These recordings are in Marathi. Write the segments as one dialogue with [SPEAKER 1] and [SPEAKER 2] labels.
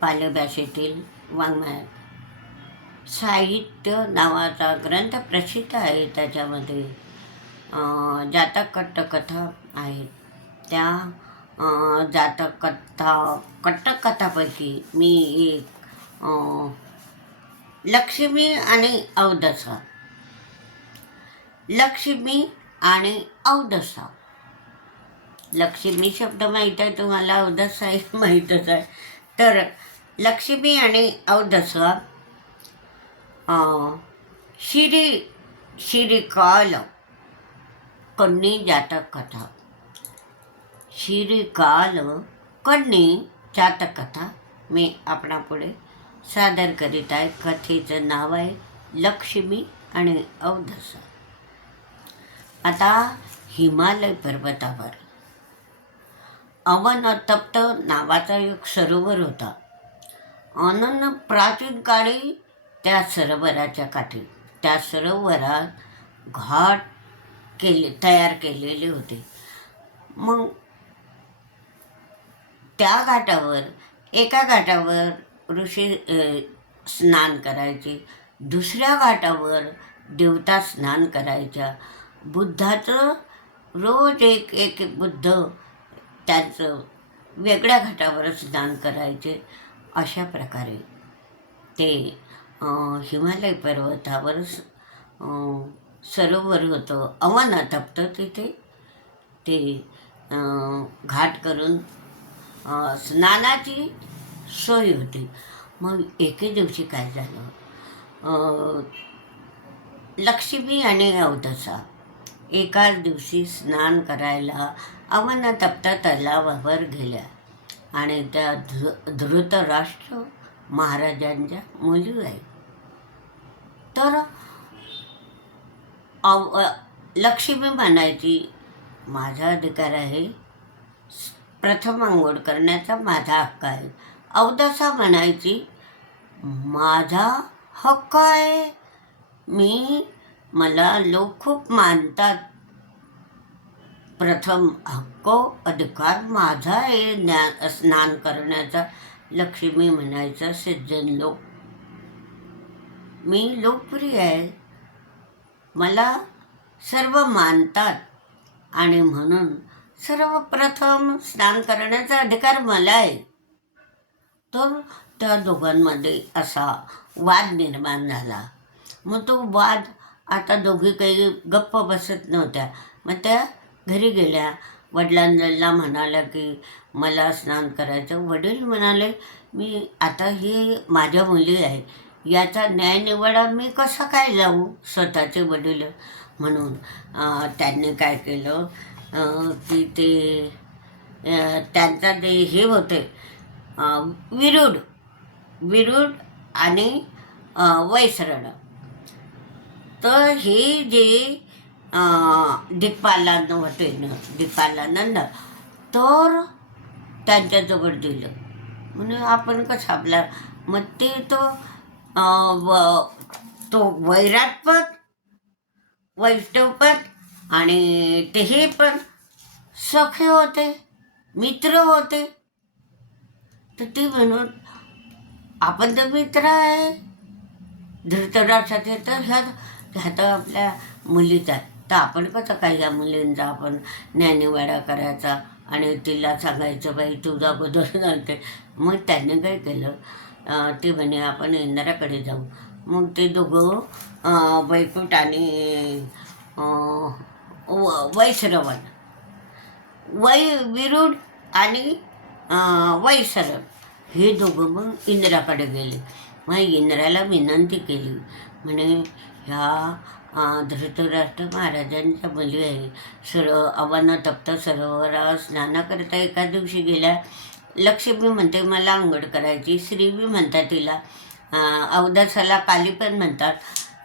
[SPEAKER 1] पालभाषेतील वाङ्मयात. साहित्य नावाचा ग्रंथ प्रसिद्ध आहे त्याच्यामध्ये जातक कट्टकथा आहेत त्या जातक कथा कट्टकथापैकी मी एक लक्ष्मी आणि अवदसा लक्ष्मी आणि अवदसा लक्ष्मी शब्द माहीत आहे तुम्हाला? अवदसा माहीतच आहे. तर लक्ष्मी आणि अवदसा श्री शिरी शिरीकाल कन्नी जातक कथा शिरीकाल कन्नी जातक कथा मी आपणापुढे सादर करीत आहे. कथेचं नाव आहे लक्ष्मी आणि अवदसा आता हिमालय पर्वतावर. अवनतप्त नावाचा एक सरोवर होता. अनन्य प्राचीन काळी त्या सरोवराच्या काठी त्या सरोवरात घाट केले तयार केलेले होते. मग त्या घाटावर एका घाटावर ऋषी स्नान करायचे. दुसऱ्या घाटावर देवता स्नान करायच्या. बुद्धाचं रोज एक एक बुद्ध त्यांचं वेगळ्या घाटावर स्नान करायचे. अशा प्रकारे ते हिमालय पर्वतावरच सरोवर होतं. अवनतप्त तिथे ते घाट करून स्नानाची सोय होती. मग एके दिवशी काय झालं? लक्ष्मी आणि अवतसा एकाच दिवशी स्नान करायला अवनतप्त तलावावर गेल्या. आणि त्या धृ धृतराष्ट्र महाराजांच्या मुली आहेत. तर अव लक्ष्मी म्हणायची माझा अधिकार आहे. प्रथम आंघोळ करण्याचा माझा हक्क आहे. अवदसा म्हणायची माझा हक्क आहे. मी मला लोक खूप मानतात. प्रथम हक्क अधिकार माझा आहे ज्ञा स्नान करण्याचा. लक्ष्मी म्हणायचा सज्जन लोक मी लोकप्रिय आहे. मला सर्व मानतात आणि म्हणून सर्वप्रथम स्नान करण्याचा अधिकार मला आहे. तर त्या दोघांमध्ये असा वाद निर्माण झाला. मग तो वाद आता दोघी काही गप्प बसत नव्हत्या. मग त्या घरी गेल्या. वडिलांना म्हणाल्या की मला स्नान करायचं. वडील म्हणाले मी आता ही माझ्या मुली आहे. याचा न्यायनिवाडा मी कसा काय लावू? स्वतःचे वडील म्हणून त्यांनी काय केलं की ते त्यांचा ते हे होते विरुड विरुड आणि वैसरण तर हे जे दीपाला नव्हते दीपाला ना तर त्यांच्याजवळ दिलं. म्हणून आपण कसं आपला मग ते तो व तो वैराटपद वैष्णवपद आणि ते हे पण सखे होते मित्र होते. तर ते म्हणून आपण तर मित्र आहे. धृतराष्ट्राचे तर ह्या ह्या तर आपल्या मुलीत आहेत. तर आपण कसं काय या मुलींचा आपण ज्ञानीवाडा करायचा आणि तिला सांगायचं बाई तुझा बदल नव्हते मग त्यांनी काय केलं? ती म्हणे आपण इंदिराकडे जाऊ. मग ते दोघं बैकुट आणि व- वैश्रवण वै विरुड आणि वैसरव हे दोघं मग इंद्राकडे गेले. मग इंद्राला विनंती केली. म्हणे ह्या धृतराष्ट्र महाराजांच्या मुली आहे सर अवनतप्त सरोवरा स्नानाकरता एका दिवशी गेल्या. लक्ष्मी म्हणते मला आंघोळ करायची. श्रीवी म्हणतात तिला. अं, अवदसाला काली पण म्हणतात.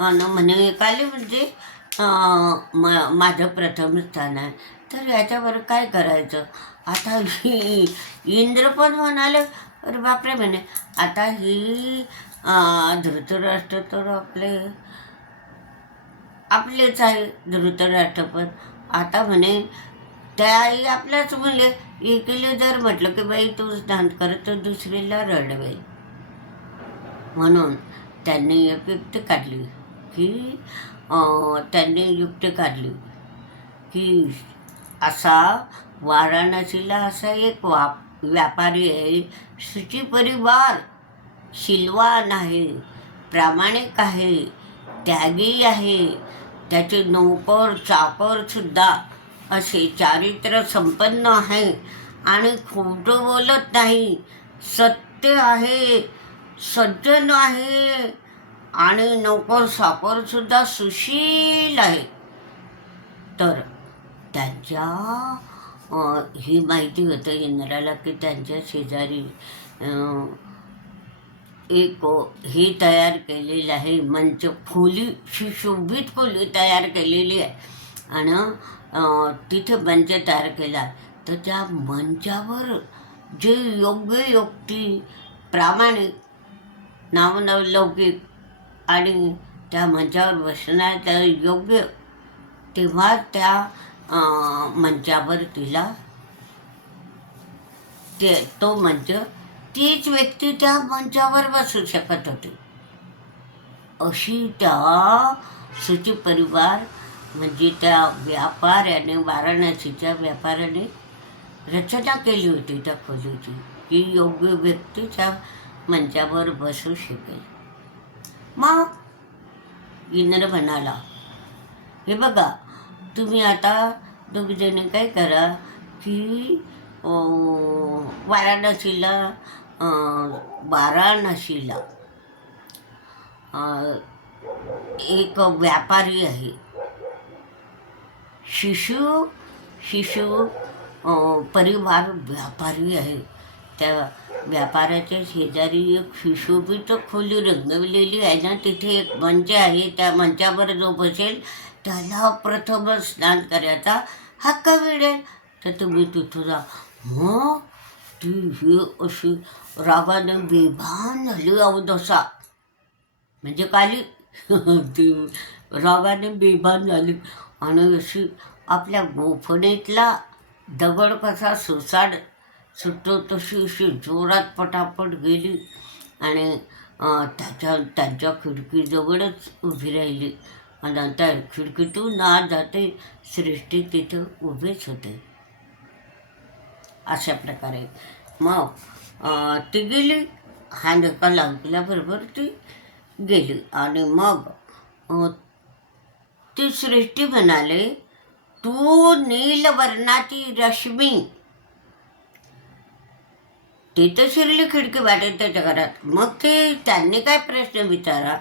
[SPEAKER 1] म्हणे काली म्हणजे म माझं प्रथम स्थान आहे. तर याच्यावर काय करायचं? आता ही इंद्र पण म्हणाले अरे बापरे म्हणे आता ही धृतराष्ट्र तर आपले आपलेच आहे धृतराष्ट्रपद आता म्हणे त्याही आपल्याच मुले एकले जर म्हटलं की बाई तूच दान कर तर दुसरीला रडवेल म्हणून त्यांनी एक युक्ती काढली की त्यांनी युक्ती काढली की असा वाराणसीला असा एक वाप व्यापारी आहे सुची परिवार शिलवान आहे प्रामाणिक आहे त्यागी आहे त्याचे नोकर चापरसुद्धा असे चारित्र्य संपन्न आहे. आणि खोटं बोलत नाही. सत्य आहे. सज्जन आहे. आणि नोकर सापरसुद्धा सुशील आहे. तर त्यांच्या ही माहिती होतं इंद्राला की त्यांच्या शेजारी एक हे तयार केलेलं आहे. मंच खोली सुशोभित खोली तयार केलेली आहे. आणि तिथे मंच तयार केला. तर त्या मंचावर जे योग्य युक्ती प्रामाणिक नावनवलौकिक आणि त्या मंचावर बसण्याचं योग्य तेव्हा त्या मंचावर तिला ते तो मंच तीच व्यक्ती त्या मंचावर बसू शकत होती. अशी त्या सुची परिवार म्हणजे त्या व्यापाऱ्याने वाराणसीच्या व्यापाऱ्याने रचना केली होती त्या खोलीची. की योग्य व्यक्ती त्या मंचावर बसू शकेल. मग इंद्र म्हणाला हे बघा तुम्ही आता दोघीजणी काय करा की वाराणसीला वाराणसीला. एक व्यापारी आहे. शिशु शिशु परिवार व्यापारी आहे. त्या व्यापाऱ्याच्या शेजारी एक सुशोभित खोली रंगवलेली आहे ना तिथे एक मंच आहे. त्या मंचावर जो बसेल त्याला प्रथम स्नान करायचा हक्क मिळेल. तर तुम्ही तिथं जा. मग ती ही अशी रागाने बेभान झाली अवदसा म्हणजे काली? ती रागाने बेभान झाली. आणि अशी आपल्या गोफणीतला दगड कसा सुसाड सुटतो तशी अशी जोरात पटापट गेली आणि त्याच्या त्यांच्या खिडकीजवळच उभी राहिली. आणि नंतर खिडकीतून ना जाते सृष्टी तिथं उभेच होते. अशा प्रकारे मग ती गेली हा लागल्याबरोबर ती गेली. आणि मग ती सृष्टी म्हणाले तू नीलवर्णाची रश्मी. ती तर शिरली खिडकी वाटेल त्याच्या घरात. मग ते त्यांनी काय प्रश्न विचारा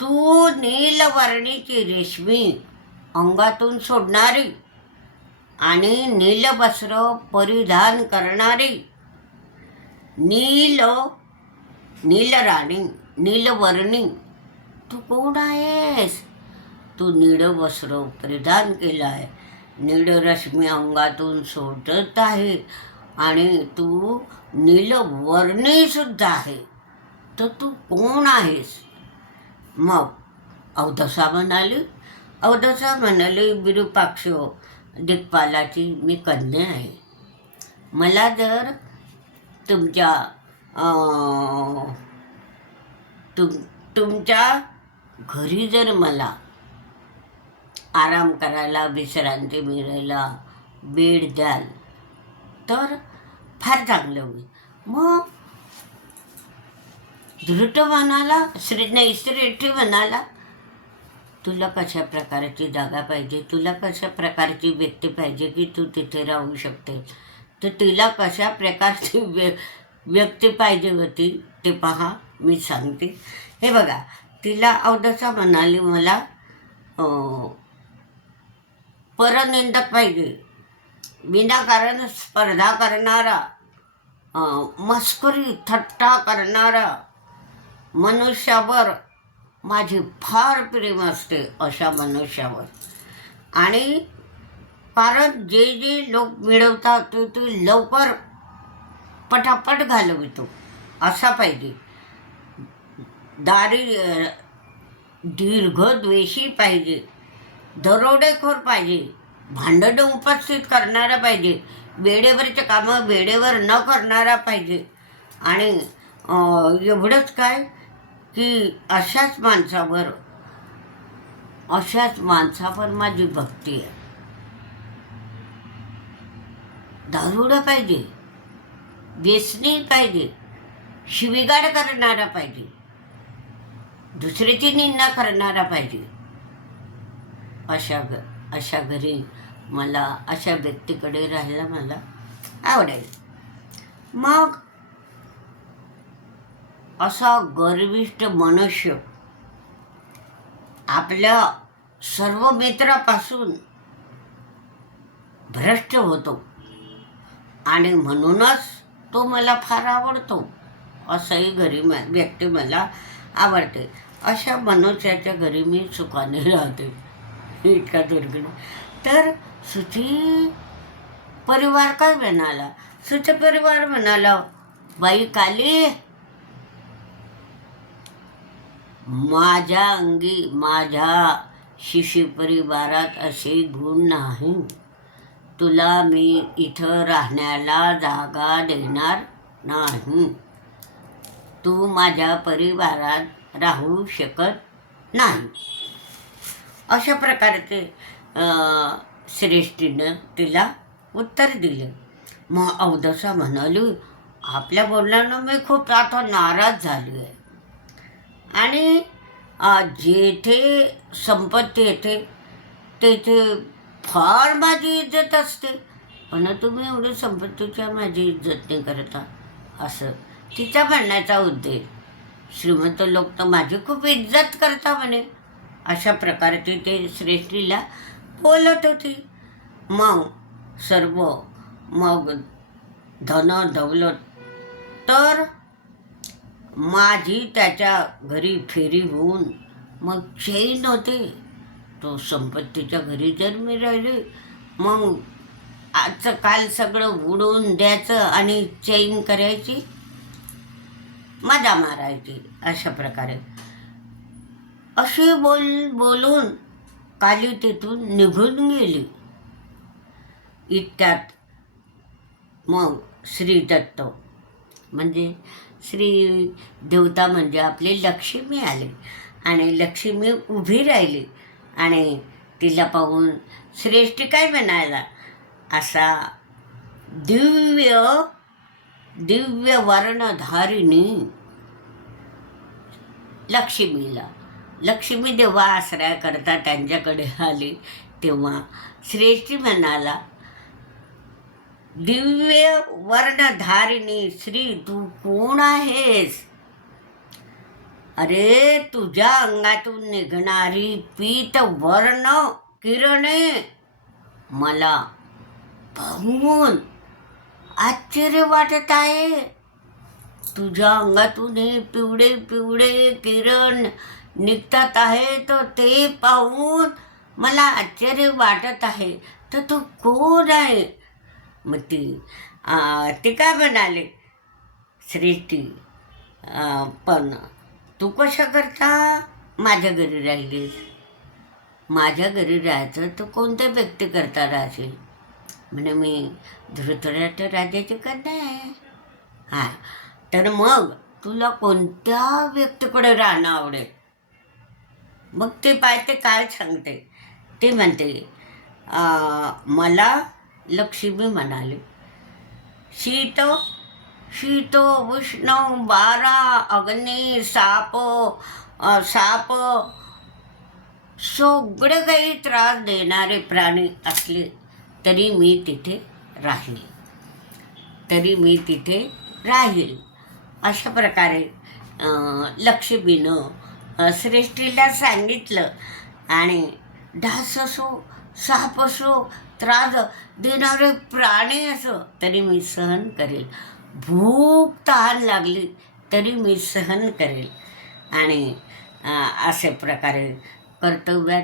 [SPEAKER 1] तू नीलवर्णीची रेशमी अंगातून सोडणारी. आणि नीलवस्त्र परिधान करणारी नील नीलराणी नीलवर्णी. तू कोण आहेस? तू निळ वस्त्र परिधान केलं आहे निळ रश्मी अंगातून सोडत आहे आणि तू नीलवर्णीसुद्धा आहे. तर तू कोण आहेस? मग अवधसा म्हणाली. अवधसा म्हणाली विरूपाक्ष दिग्पालाची मी कन्या आहे. मला जर तुमच्या तुम तुमच्या घरी जर मला आराम करायला विश्रांती मिळायला बेड द्याल तर फार चांगलं होईल. मग धृत श्री नाही श्रेष्ठी म्हणाला तुला कशा प्रकारची जागा पाहिजे? तुला कशा प्रकारची व्यक्ती पाहिजे की तू तिथे राहू शकते? तर तिला कशा प्रकारची व्य व्यक्ती पाहिजे होती ते पहा मी सांगते. हे बघा तिला अवदसा म्हणाली मला परनिंदक पाहिजे. विनाकारण स्पर्धा करणारा मस्करी थट्टा करणारा मनुष्यावर माझी फार प्रेम असते अशा मनुष्यावर. आणि कारण जे जे लोक मिळवतात ते ते लवकर पटापट घालवितो. असा पाहिजे. दारी दीर्घद्वेषी पाहिजे. दरोडेखोर पाहिजे. भांडणं उपस्थित करणारा पाहिजे. वेळेवरचे कामं वेळेवर न करणारा पाहिजे. आणि एवढंच काय? की अशाच माणसावर अशाच माणसावर माझी भक्ती आहे. दारुडं पाहिजे व्यसनी पाहिजे शिवीगाड करणारा पाहिजे दुसऱ्याची निंदा करणारा पाहिजे. अशा ग अशा घरी मला अशा व्यक्तीकडे राहायला मला आवडेल. मग असा गर्विष्ठ मनुष्य आपल्या सर्व मित्रापासून भ्रष्ट होतो. आणि म्हणूनच तो मला फार आवडतो. असंही घरी म व्यक्ती मला आवडते. अशा मनुष्याच्या घरी मी सुखाने राहते. इतका दुर्गुण. तर सुची परिवार काय म्हणाला? सुच परिवार म्हणाला बाई काली माझ्या अंगी माझ्या शिशी परिवारात असे गुण नाही. तुला मी इथं राहण्याला जागा देणार नाही. तू माझ्या परिवारात राहू शकत नाही. अशा प्रकारे ते श्रेष्ठीनं तिला उत्तर दिले. मग अवधसा म्हणाली आपल्या बोलण्यानं मी खूप आता नाराज झाली आहे. आणि जेथे संपत्ती येते तेथे फार माझी इज्जत असते. पण तुम्ही एवढी संपत्तीच्या माझी इज्जत नाही करता असं. तिचा म्हणण्याचा उद्देश श्रीमंत लोक तर माझी खूप इज्जत करता म्हणे. अशा प्रकारची ते श्रेष्ठीला बोलत होती. मग सर्व मग धन दौलत तर माझी त्याच्या घरी फेरी होऊन मग चैन होते. तो संपत्तीच्या घरी जर मी राहिले मग आजचं काल सगळं उडवून द्यायचं आणि चैन करायची मजा मारायची अशा प्रकारे. अशी बोल बोलून काली तिथून निघून गेली. इतक्यात मग श्री दत्त म्हणजे श्री देवता म्हणजे आपली लक्ष्मी आली. आणि लक्ष्मी उभी राहिली आणि तिला पाहून श्रेष्ठी काय म्हणायला? असा दिव्य दिव्य वर्णधारिणी लक्ष्मीला. लक्ष्मी जेव्हा आश्रय करता त्यांच्याकडे आली तेव्हा श्रेष्ठी म्हणाला दिव्य वर्णधारिणी श्री तू कोण आहेस? अरे तुझ्या अंगातून निघणारी पीत वर्ण किरणे मला पाहून आश्चर्य वाटत आहे. तुझ्या अंगातून हे पिवळे पिवळे किरण निघतात आहे तर ते पाहून मला आश्चर्य वाटत आहे. तर तू कोण आहे? मग ती ते ती काय म्हणाले? श्रेष्ठी पण तू कशा करता माझ्या घरी राहिलीस? माझ्या घरी राहायचं तर कोणत्या व्यक्ती करता राहशील? म्हणे मी धृतराष्ट्र राजाची कन्या आहे. हां तर मग तुला कोणत्या व्यक्तीकडे राहणं आवडेल? मग ते पाहते काय सांगते? ते म्हणते मला लक्ष्मी म्हणाली. शीत शीत उष्ण बारा अग्नी साप साप. सगळे काही त्रास देणारे प्राणी असले तरी मी तिथे राहील. तरी मी तिथे राहील. अशा प्रकारे लक्ष्मीनं श्रेष्ठीला सांगितलं आणि ढास असो साप असो त्रास देणारे प्राणी असो तरी मी सहन करेल. भूक तहान लागली तरी मी सहन करेल. आणि असे प्रकारे कर्तव्यात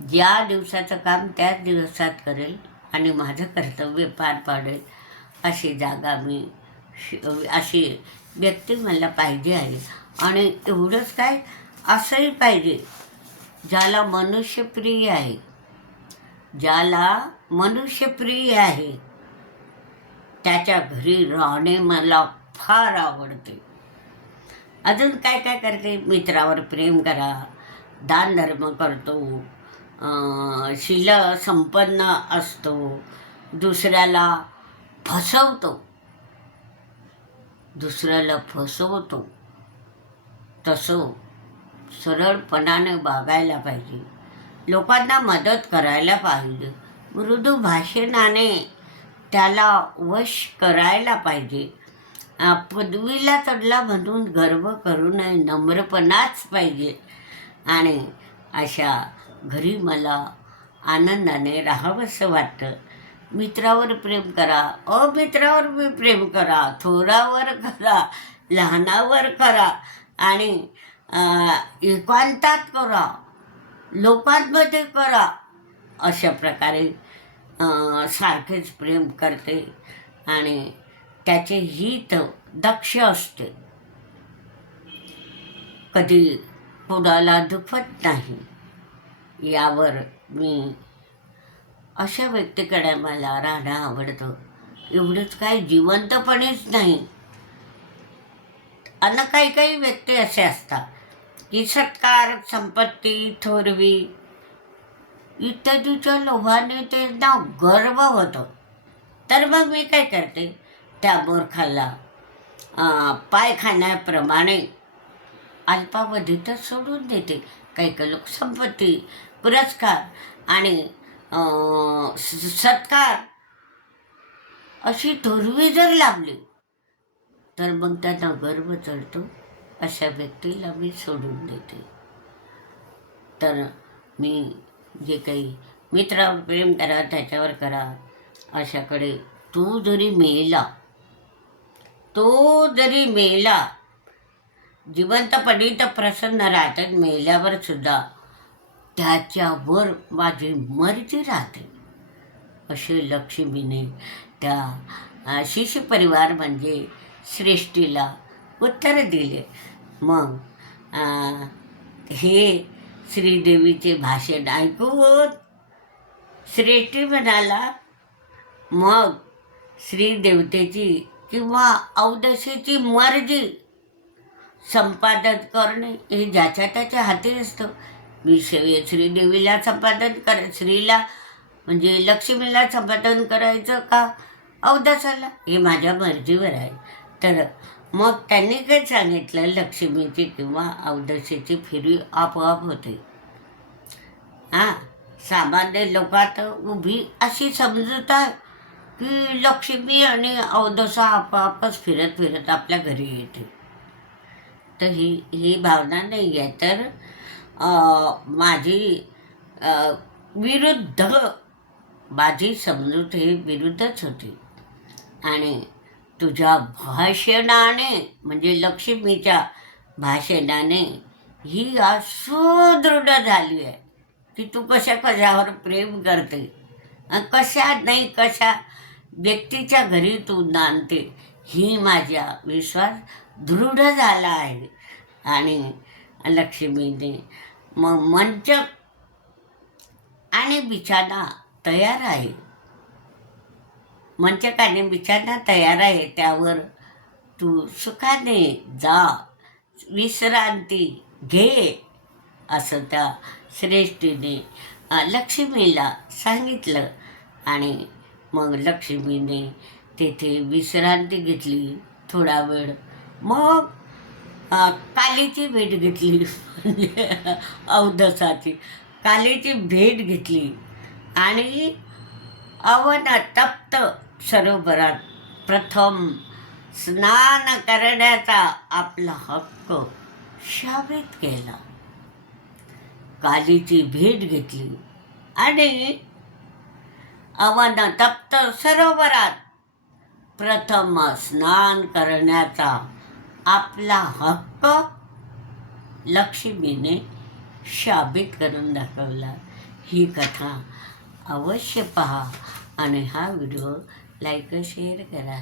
[SPEAKER 1] ज्या दिवसाचं काम त्याच दिवसात करेल आणि माझं कर्तव्य पार पाडेल अशी जागा मी श- अशी व्यक्ती मला पाहिजे आहे. आणि एवढंच काय असंही पाहिजे ज्याला मनुष्यप्रिय आहे. ज्याला मनुष्यप्रिय आहे. त्याच्या घरी राहणे मला फार आवडते. अजून काय काय करते? मित्रावर प्रेम करा दानधर्म करतो अं, शील संपन्न असतो दुसऱ्याला फसवतो. दुसऱ्याला फसवतो. तसं सरळपणाने बागायला पाहिजे. लोकांना मदत करायला पाहिजे. मृदू भाषणाने त्याला वश करायला पाहिजे. पदवीला चढला म्हणून गर्व करू नये नम्रपणाच पाहिजे. आणि अशा घरी मला आनंदाने राहावंसं वाटतं. मित्रावर प्रेम करा अमित्रावर मी प्रेम करा थोरावर करा लहानावर करा आणि एकांतात करा. लोकांमध्ये करा. अशा प्रकारे सारखेच प्रेम करते आणि त्याचे हित दक्ष असते. कधी कुणाला दुखत नाही यावर मी अशा व्यक्तीकडे मला राहणं आवडतं. एवढंच काही जिवंतपणेच नाही. आणि काही काही व्यक्ती असे असतात. की सत्कार संपत्ती थोरवी. इत्यादीच्या लोभाने त्यांना गर्व होतो. तर मग मी काय करते? त्या बोरखाला पाय खाण्याप्रमाणे अल्पावधीतच सोडून देते. काही काही लोक संपत्ती पुरस्कार आणि सत्कार अशी थोरवी जर लाभली तर मग त्यांना गर्व चढतो. अशा व्यक्तीला मी सोडून देते. तर मी जे काही मित्रावर प्रेम करा त्याच्यावर करा अशाकडे तू जरी मेला तो जरी मेला जिवंतपणी तर प्रसन्न राहतात मेल्यावर सुद्धा त्याच्यावर माझी मर्जी राहते. असे लक्ष्मीने त्या अ, शिष्य परिवार म्हणजे श्रेष्ठीला उत्तर दिले. मग? हे श्रीदेवीचे भाषण ऐकून श्रेष्ठी म्हणाला मग श्रीदेवतेची किंवा औदशीची मर्जी संपादन करणे हे ज्याच्या त्याच्या हाती असतं. मी श्रीदेवीला संपादन कर श्रीला म्हणजे लक्ष्मीला संपादन करायचं का? अवदासाला हे माझ्या मर्जीवर आहे. तर मग त्यांनी काय सांगितलं? लक्ष्मीची किंवा अवदशीची फिरी आपोआप होते. हां? सामान्य लोकात उभी अशी समजूत आहे की लक्ष्मी आणि अवदसा आपोआपच फिरत फिरत आपल्या घरी येते. तर ही ही भावना नाही आहे. तर माझी विरुद्ध माझी समजूत ही विरुद्धच होती. आणि तुझ्या भाषणाने म्हणजे लक्ष्मीच्या भाषणाने ही आज सुदृढ झाली आहे. की तू कशा कशावर प्रेम करते? कशा नाही कशा व्यक्तीच्या घरी तू नांदते? ही माझ्या विश्वास दृढ झाला आहे. आणि लक्ष्मीने मग मंच आणि बिछाना तयार आहे. मंचकाने आणि बिछाना तयार आहे त्यावर. तू सुखाने जा. विश्रांती घे. असं त्या श्रेष्ठीने लक्ष्मीला सांगितलं. आणि मग लक्ष्मीने तेथे विश्रांती घेतली थोडा वेळ. मग कालीची भेट घेतली. अवधसाची कालीची भेट घेतली. आणि अवन तप्त सरोवरात प्रथम स्नान करण्याचा आपला हक्क शाबित केला. कालीची भेट घेतली आणि अवन तप्त सरोवरात प्रथम स्नान करण्याचा आपला हक्क लक्ष्मीने शाबित करून दाखवला. ही कथा अवश्य पहा आणि हा व्हिडिओ ലൈക്ക് ഷെയർ करा